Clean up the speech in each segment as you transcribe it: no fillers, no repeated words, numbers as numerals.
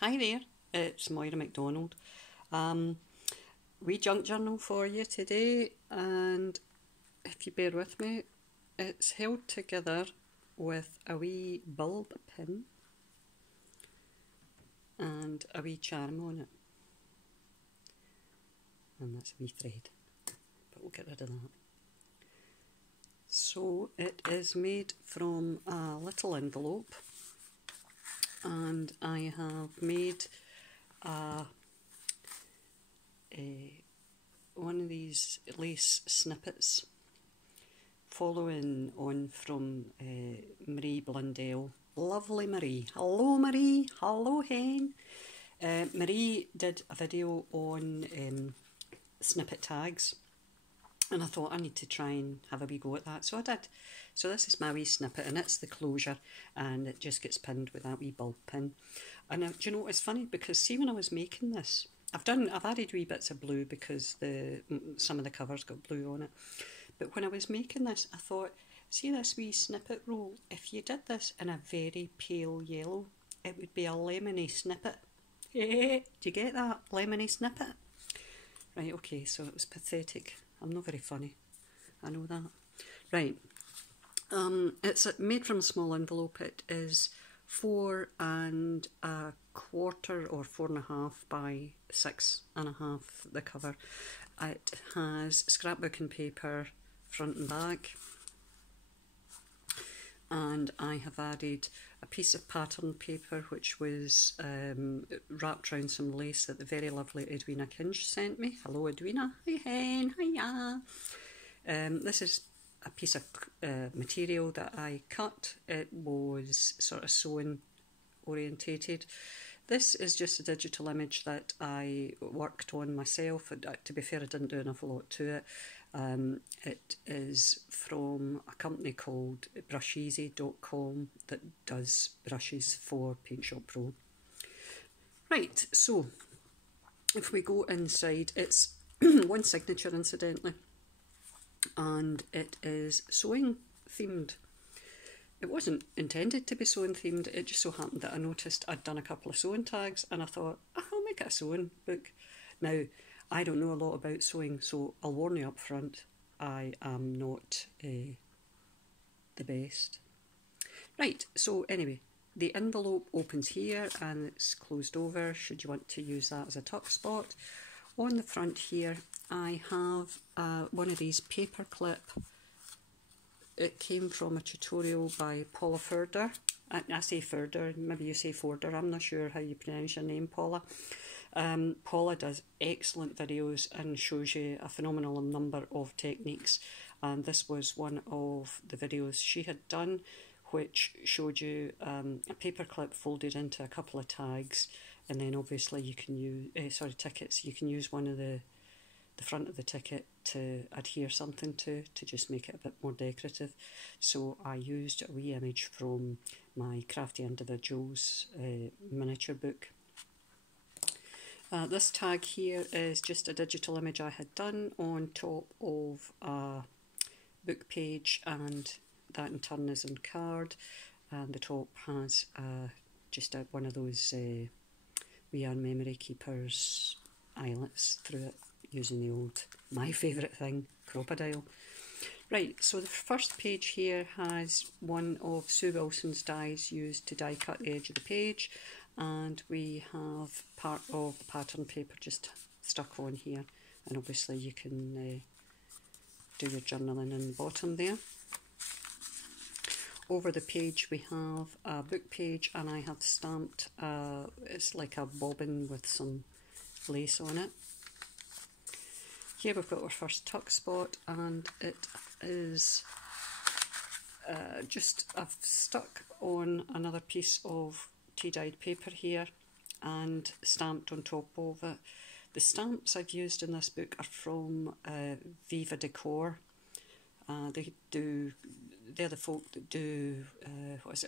Hi there, it's Moira MacDonald. Wee junk journal for you today, and if you bear with me, it's held together with a wee bulb pin and a wee charm on it. And that's a wee thread, but we'll get rid of that. So it is made from a little envelope, and I have made one of these lace snippets following on from Marie Blundell. Lovely Marie. Hello Marie, hello hen. Marie did a video on snippet tags, and I thought I need to try and have a wee go at that, so I did. So this is my wee snippet, and it's the closure, and it just gets pinned with that wee bulb pin. And do you know, it's funny because see, when I was making this, I've added wee bits of blue because some of the covers got blue on it. But when I was making this, I thought, see this wee snippet roll, if you did this in a very pale yellow, it would be a lemony snippet. Do you get that? Lemony snippet? Right, okay, so it was pathetic. I'm not very funny. I know that. Right. It's made from a small envelope. It is 4 1/4 or 4.5 by 6.5, the cover. It has scrapbook and paper front and back, and I have added a piece of pattern paper which was wrapped around some lace that the very lovely Edwina Kinch sent me. Hello Edwina, hi hen, hiya. This is a piece of material that I cut. It was sort of sewing orientated. This is just a digital image that I worked on myself. To be fair, I didn't do an awful lot to it. It is from a company called brusheasy.com that does brushes for Paint Shop Pro. Right, so if we go inside, it's one signature incidentally, and it is sewing themed. It wasn't intended to be sewing themed, it just so happened that I noticed I'd done a couple of sewing tags and I thought, I'll make it a sewing book. Now, I don't know a lot about sewing, so I'll warn you up front, I am not the best. Right, so anyway, the envelope opens here and it's closed over, should you want to use that as a tuck spot. On the front here, I have one of these paper clip. It came from a tutorial by Paula Furder. I say Furder, maybe you say Forder, I'm not sure how you pronounce your name, Paula. Paula does excellent videos and shows you a phenomenal number of techniques, and this was one of the videos she had done, which showed you a paper clip folded into a couple of tags, and then obviously you can use, tickets, you can use one of the front of the ticket to adhere something to just make it a bit more decorative. So I used a wee image from my Crafty Individuals miniature book. This tag here is just a digital image I had done on top of a book page, and that in turn is in card, and the top has just one of those wee memory keepers eyelets through it, using the old, my favourite thing, crocodile. Right, so the first page here has one of Sue Wilson's dies used to die cut the edge of the page, and we have part of the pattern paper just stuck on here, and obviously you can do your journaling in the bottom there. Over the page we have a book page, and I have stamped, it's like a bobbin with some lace on it. Here we've got our first tuck spot, and it is I've stuck on another piece of tea-dyed paper here and stamped on top of it. The stamps I've used in this book are from Viva Decor. They're the folk that do,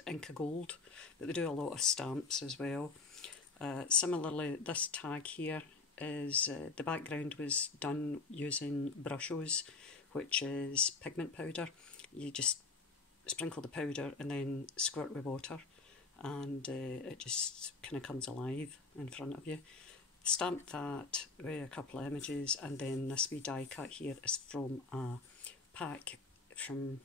Inca Gold, but they do a lot of stamps as well. Similarly, this tag here is the background was done using brushes, which is pigment powder. You just sprinkle the powder and then squirt with water, and it just kind of comes alive in front of you. Stamped that with a couple of images, and then this wee die cut here is from a pack from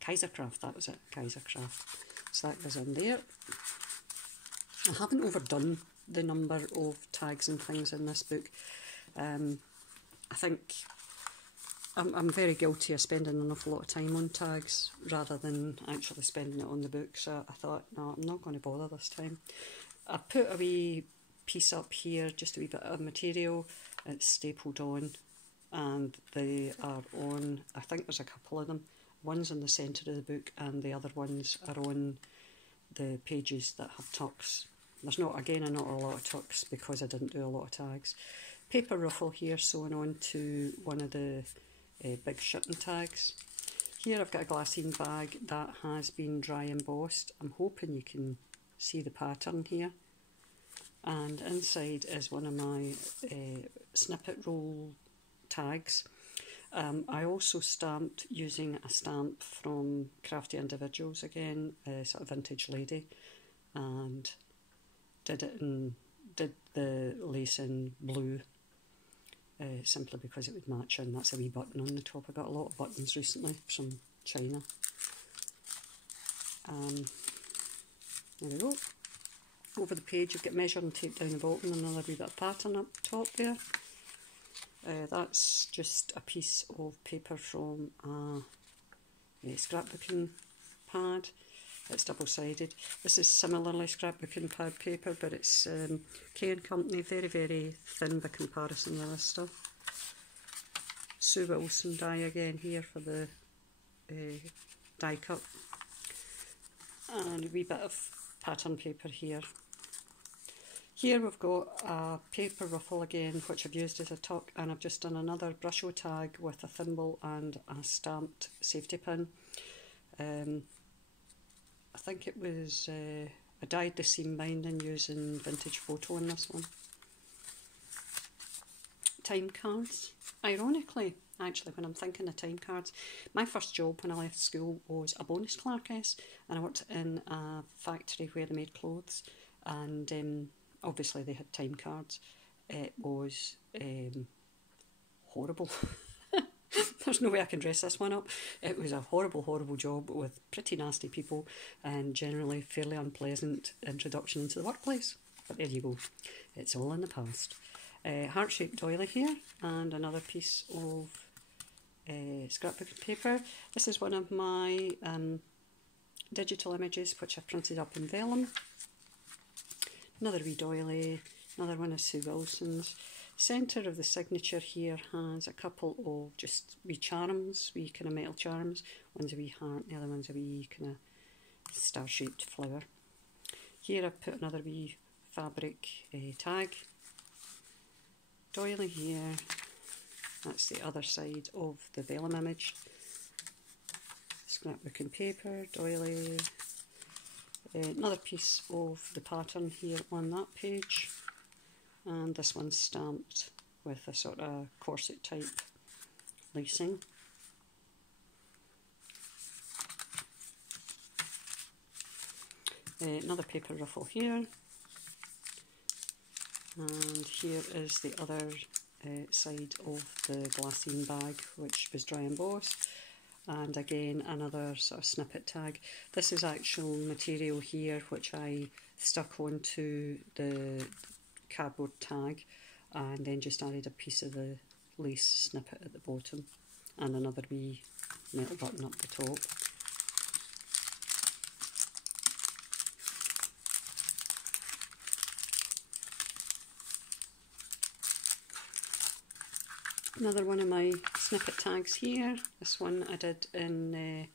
Kaisercraft, that was it, Kaisercraft. So that goes in there. I haven't overdone the number of tags and things in this book. I think I'm very guilty of spending an awful lot of time on tags rather than actually spending it on the book, so I thought, no, I'm not going to bother this time. I put a wee piece up here, just a wee bit of material. It's stapled on, and they are on, I think there's a couple of them. One's in the centre of the book and the other ones are on the pages that have tucks. There's not, again, not a lot of tucks because I didn't do a lot of tags. Paper ruffle here sewn on to one of the big shipping tags. Here I've got a glassine bag that has been dry embossed. I'm hoping you can see the pattern here. And inside is one of my snippet roll tags. I also stamped using a stamp from Crafty Individuals again, sort of vintage lady, and did the lace in blue, simply because it would match, and that's a wee button on the top. I got a lot of buttons recently from China. There we go. Over the page you've got measuring tape down the bottom and another wee bit of pattern up top there. That's just a piece of paper from a scrapbooking pad. It's double-sided. This is similarly scrapbooking pad paper, but it's K & Company, very, very thin by comparison to this stuff. Sue Wilson die again here for the die cut. And a wee bit of pattern paper here. Here we've got a paper ruffle again, which I've used as a tuck, and I've just done another brusho tag with a thimble and a stamped safety pin. I think it was, I dyed the seam binding using vintage photo on this one. Time cards. Ironically, actually, when I'm thinking of time cards, my first job when I left school was a bonus clerkess, and I worked in a factory where they made clothes, and obviously they had time cards. It was horrible. There's no way I can dress this one up. It was a horrible, horrible job with pretty nasty people and generally fairly unpleasant introduction into the workplace. But there you go. It's all in the past. Heart-shaped doily here, and another piece of scrapbook paper. This is one of my digital images which I've printed up in vellum. Another wee doily, another one of Sue Wilson's. Centre of the signature here has a couple of just wee charms, wee kind of metal charms. One's a wee heart, the other one's a wee kind of star-shaped flower. Here I've put another wee fabric tag. Doily here, that's the other side of the vellum image. Scrapbook and paper, doily. Another piece of the pattern here on that page, and this one's stamped with a sort of corset type lacing. Another paper ruffle here, and here is the other side of the glassine bag, which was dry embossed. And again another sort of snippet tag. This is actual material here which I stuck onto the cardboard tag and then just added a piece of the lace snippet at the bottom and another wee metal button up the top. Another one of my snippet tags here. This one I did in,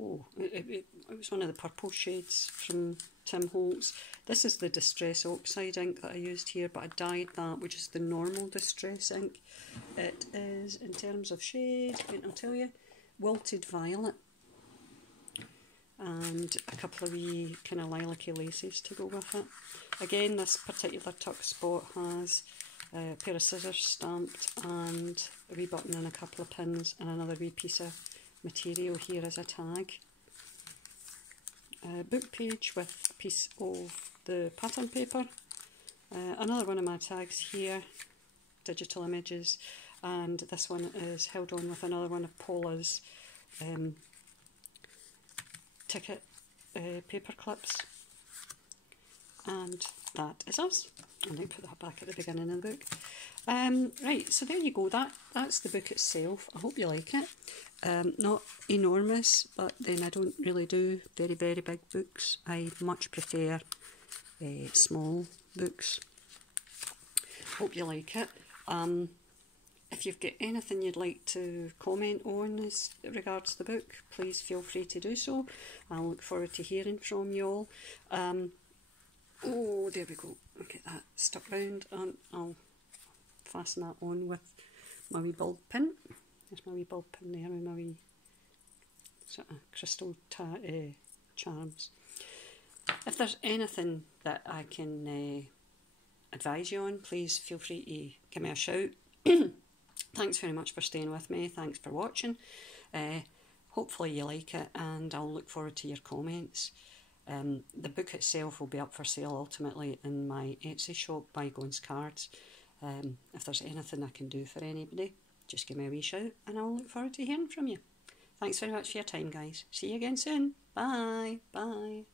it was one of the purple shades from Tim Holtz. This is the Distress Oxide ink that I used here, but I dyed that, which is the normal Distress ink. It is, in terms of shade, I'll tell you, Wilted Violet. And a couple of wee kind of lilac-y laces to go with it. Again, this particular tuck spot has a pair of scissors stamped and a wee button and a couple of pins and another wee piece of material here as a tag. book page with a piece of the pattern paper. Another one of my tags here, digital images, and this one is held on with another one of Paula's ticket paper clips. And that is us. And I put that back at the beginning of the book. Right, so there you go. That's the book itself. I hope you like it. Not enormous, but then I don't really do very, very big books. I much prefer small books. Hope you like it. If you've got anything you'd like to comment on as regards the book, please feel free to do so. I'll look forward to hearing from you all. Oh, there we go. I'll get that stuck round and I'll fasten that on with my wee bulb pin. There's my wee bulb pin there with my wee sort of crystal charms. If there's anything that I can advise you on, please feel free to give me a shout. Thanks very much for staying with me. Thanks for watching. Hopefully you like it, and I'll look forward to your comments. The book itself will be up for sale ultimately in my Etsy shop, Bygones Cards. If there's anything I can do for anybody, just give me a wee shout and I'll look forward to hearing from you. Thanks very much for your time, guys. See you again soon. Bye. Bye.